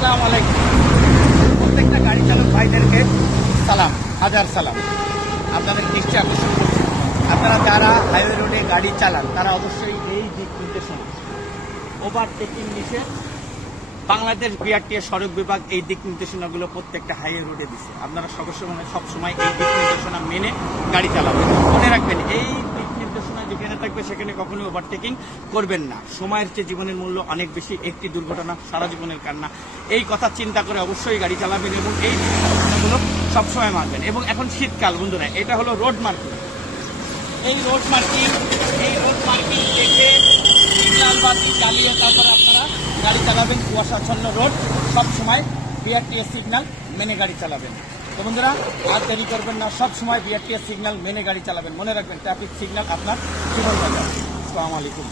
আসসালামু আলাইকুম। প্রত্যেকটা গাড়ি চালক ভাইদেরকে সালাম, হাজার সালাম। আপনাদের দৃষ্টি আকর্ষণ করছি, আপনারা যারা হাইওয়ে রোডে গাড়ি চালান তারা অবশ্যই এই দিক নির্দেশনা, ওভারটেকিং নিষেধ, বাংলাদেশ বিআরটিএ সড়ক বিভাগ এই দিক নির্দেশনাগুলো প্রত্যেকটা হাইওয়ে রোডে দিচ্ছে। আপনারা সবসময় এই দিক নির্দেশনা মেনে গাড়ি চালাবেন। মনে রাখবেন, এই দিক নির্দেশনা যেখানে থাকবে সেখানে কখনোই ওভারটেকিং করবেন না। সময়ের চেয়ে জীবনের মূল্য অনেক বেশি, একটি দুর্ঘটনা সারা জীবনের কান্না। এই কথা চিন্তা করে অবশ্যই গাড়ি চালাবেন এবং এই দিক নির্দেশনাগুলো সবসময় মানবেন। এবং এখন শীতকাল বন্ধুরা, এটা হলো রোড মার্কিং। এই রোড মার্কিং দেখে সিগন্যাল বা চালিয়ে তারপরে আপনারা গাড়ি চালাবেন। কুয়াশাচ্ছন্ন রোড, সবসময় বিআরটিএস সিগন্যাল মেনে গাড়ি চালাবেন। তো বন্ধুরা, আর দেরি করবেন না, সবসময় বিআরটিএস সিগন্যাল মেনে গাড়ি চালাবেন। মনে রাখবেন, ট্রাফিক সিগন্যাল আপনার জীবন বাঁচাবে। আসসালামু আলাইকুম।